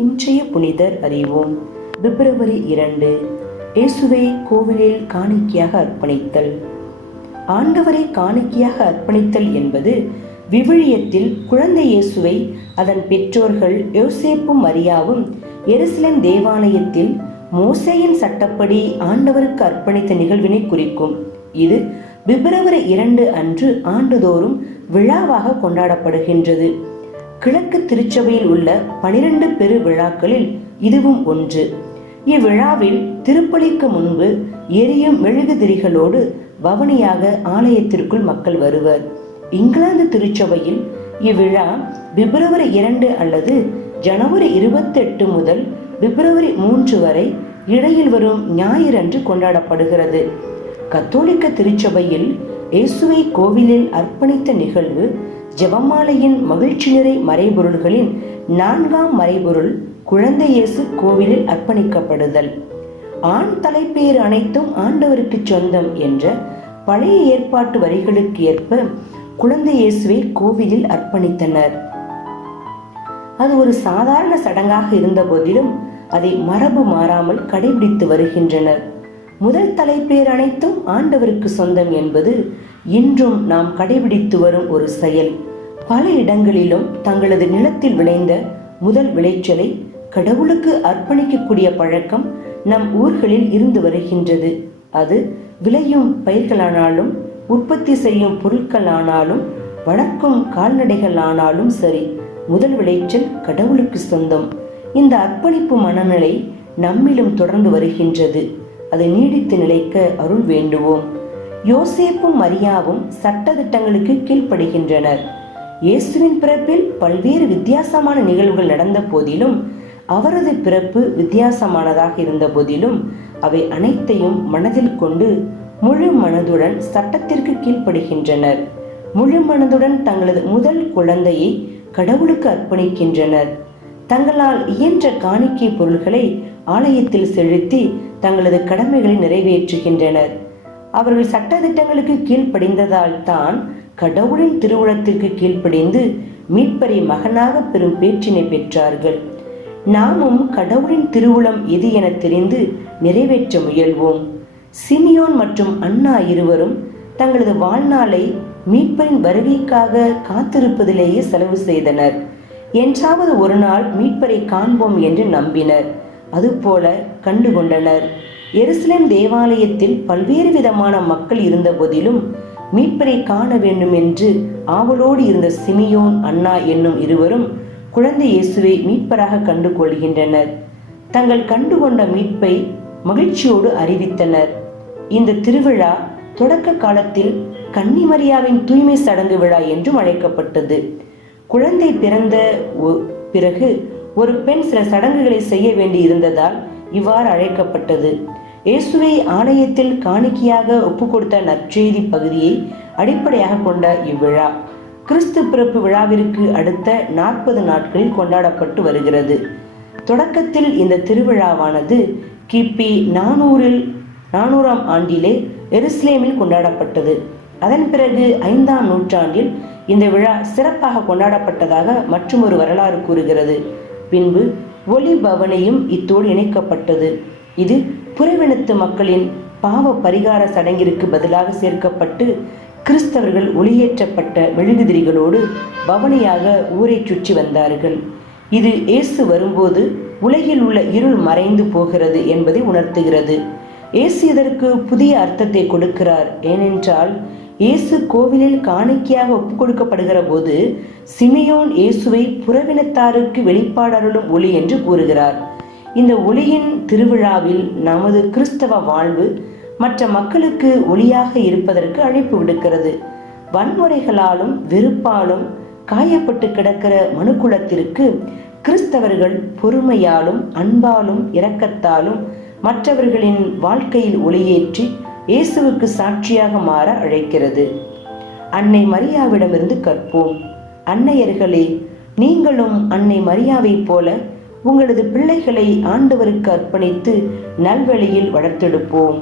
இன்றைய புனிதர் அறிவோம். பிப்ரவரி 2. இயேசுவை கோவிலில் காணிக்கையாக அர்ப்பணித்தல். ஆண்டவரை காணிக்கையாக அர்ப்பணித்தல் என்பது விவிலியத்தில் குழந்தை இயேசுவை அதன் பெற்றோர்கள் யோசேப்பும் மரியாவும் எருசலேம் தேவாலயத்தில் மோசேயின் சட்டப்படி ஆண்டவருக்கு அர்ப்பணித்த நிகழ்வினை குறிக்கும். இது பிப்ரவரி 2 அன்று ஆண்டுதோறும் விழாவாக கொண்டாடப்படுகின்றது. கிழக்கு திருச்சபையில் உள்ள 12 பெரு விழாக்களில் இதுவும் ஒன்று. இவ்விழாவில் திருப்பலிக்கு முன்பு எரியும் மெழுகுதிரிகளோடு பவனியாக ஆலயத்திற்குள் மக்கள் வருவர். இங்கிலாந்து திருச்சபையில் இவ்விழா பிப்ரவரி 2 அல்லது ஜனவரி 28 முதல் பிப்ரவரி 3 வரை இடையில் வரும் ஞாயிறன்று கொண்டாடப்படுகிறது. கத்தோலிக்க திருச்சபையில் இயேசுவை கோவிலில் அர்ப்பணித்த நிகழ்வு ஜெபமாலையின் மகிழ்ச்சி நிறை மறைபொருள்களின் 4ஆம் மறைபொருள் குழந்தை இயேசு கோவிலில் அர்ப்பணிக்கப்படுதல். ஆண் தலைப்பேறு அனைத்தும் ஆண்டவருக்கு சொந்தம் என்ற பழைய ஏற்பாட்டு வரிகளுக்கு ஏற்ப குழந்தை இயேசுவை கோவிலில் அர்ப்பணித்தனர். அது ஒரு சாதாரண சடங்காக இருந்த போதிலும் அதை மரபு மாறாமல் கடைபிடித்து வருகின்றனர். முதல் தலைப்பேர் அனைத்தும் ஆண்டவருக்கு சொந்தம் என்பது இன்றும் நாம் கடைபிடித்து வரும் ஒரு செயல். பல இடங்களிலும் தங்களது நிலத்தில் விளைந்த முதல் விளைச்சலை கடவுளுக்கு அர்ப்பணிக்கக்கூடிய பழக்கம் நம் ஊர்களில் இருந்து வருகின்றது. அது விளையும் பயிர்களானாலும் உற்பத்தி செய்யும் பொருட்களானாலும் வளர்க்கும் கால்நடைகள் ஆனாலும் சரி, முதல் விளைச்சல் கடவுளுக்கு சொந்தம். இந்த அர்ப்பணிப்பு மனநிலை நம்மிலும் தொடர்ந்து வருகின்றது. அது நீடித்து நிலைக்க அருள் வேண்டுவோம். யோசேப்பும் மரியாவும் சட்ட திட்டங்களுக்கு கீழ்ப்படுகின்றனர். இயேசுவின் பிறப்பில் பல்வேறு வித்தியாசமான நிகழ்வுகள் நடந்த போதிலும் அவரது பிறப்பு வித்தியாசமானதாக இருந்த போதிலும் அவை அனைத்தையும் மனதில் கொண்டு முழு மனதுடன் சட்டத்திற்கு கீழ்ப்படுகின்றனர். முழு மனதுடன் தங்களது முதல் குழந்தையை கடவுளுக்கு அர்ப்பணிக்கின்றனர். தங்களால் இயன்ற காணிக்கை பொருள்களை ஆலயத்தில் செலுத்தி தங்களது கடமைகளை நிறைவேற்றுகின்றனர். அவர்கள் சட்ட திட்டங்களுக்கு கீழ்ப்படிந்ததால் தான் கடவுளின் திருவுளத்திற்கு கீழ்ப்படிந்து மீட்பரை மகனாக பெறும் பேற்றினை பெற்றார்கள். நாமும் கடவுளின் திருவுளம் எது என தெரிந்து நிறைவேற்ற முயல்வோம். சிமியோன் மற்றும் அன்னா இருவரும் தங்களது வாழ்நாளை மீட்பரின் வருகைக்காக காத்திருப்பதிலேயே செலவு செய்தனர். என்றாவது ஒரு நாள் மீட்பரை காண்போம் என்று நம்பினர். அதுபோல கண்டுகொண்டனர். எருசலேம் தேவாலயத்தில் பல்வேறு விதமான மக்கள் இருந்த போதிலும் மீட்பரை காண வேண்டும் என்று ஆவலோடு இருந்த சிமியோன் அன்னா என்னும் இருவரும் குழந்தை இயேசுவை மீட்பராக கண்டு கொள்கின்றனர். தங்கள் கண்டுகொண்ட மீட்பை மகிழ்ச்சியோடு அறிவித்தனர். இந்த திருவிழா தொடக்க காலத்தில் கன்னிமரியாவின் தூய்மை சடங்கு விழா என்றும் அழைக்கப்பட்டது. குழந்தை பிறந்த பிறகு ஒரு பெண் சில சடங்குகளை செய்ய வேண்டி இருந்ததால் இவ்வாறு அழைக்கப்பட்டது. இயேசுவை ஆலயத்தில் காணிக்கையாக ஒப்பு கொடுத்த நற்செய்தி பகுதியை அடிப்படையாக கொண்ட இவ்விழா கிறிஸ்து பிறப்பு விழாவிற்கு அடுத்த 40 நாட்களில் கொண்டாடப்பட்டு வருகிறது. தொடக்கத்தில் இந்த திருவிழாவானது கிபி 400ஆம் ஆண்டிலே எருசலேமில் கொண்டாடப்பட்டது. அதன் பிறகு 5ஆம் நூற்றாண்டில் இந்த விழா சிறப்பாக கொண்டாடப்பட்டதாக மற்றொரு வரலாறு கூறுகிறது. பின்பு ஒளி பவனையும் இத்தோடு இணைக்கப்பட்டது. இது புறவினத்து மக்களின் பாவ பரிகார சடங்கிற்கு பதிலாக சேர்க்கப்பட்டு கிறிஸ்தவர்கள் ஒளியேற்றப்பட்ட மெழுகுதிரிகளோடு பவனியாக ஊரை சுற்றி வந்தார்கள். இது இயேசு வரும்போது உலகில் உள்ள இருள் மறைந்து போகிறது என்பதை உணர்த்துகிறது. இயேசு இதற்கு புதிய அர்த்தத்தை கொடுக்கிறார். ஏனென்றால் இயேசு கோவிலில் காணிக்கையாக ஒப்பு கொடுக்கப்படுகிற போது சிமியோன் இயேசுவை புறவினத்தாருக்கு வெளிப்பாடருளும் ஒளி என்று கூறுகிறார். இந்த ஒளியின் திருவிழாவில் நமது கிறிஸ்தவ வாழ்வு மற்ற மக்களுக்கு ஒளியாக இருப்பதற்கு அழைப்பு விடுக்கிறது. வன்முறைகளாலும் வெறுப்பாலும் காயப்பட்டு கிடக்கிற மனுக்குலத்திற்கு கிறிஸ்தவர்கள் பொறுமையாலும் அன்பாலும் இரக்கத்தாலும் மற்றவர்களின் வாழ்க்கையில் ஒளியேற்றி இயேசுவுக்கு சாட்சியாக மாற அழைக்கிறது. அன்னை மரியாவிடமிருந்து கற்போம். அன்னையர்களே, நீங்களும் அன்னை மரியாவை போல உங்களது பிள்ளைகளை ஆண்டவருக்கு அர்ப்பணித்து நல்வழியில் வளர்த்தெடுப்போம்.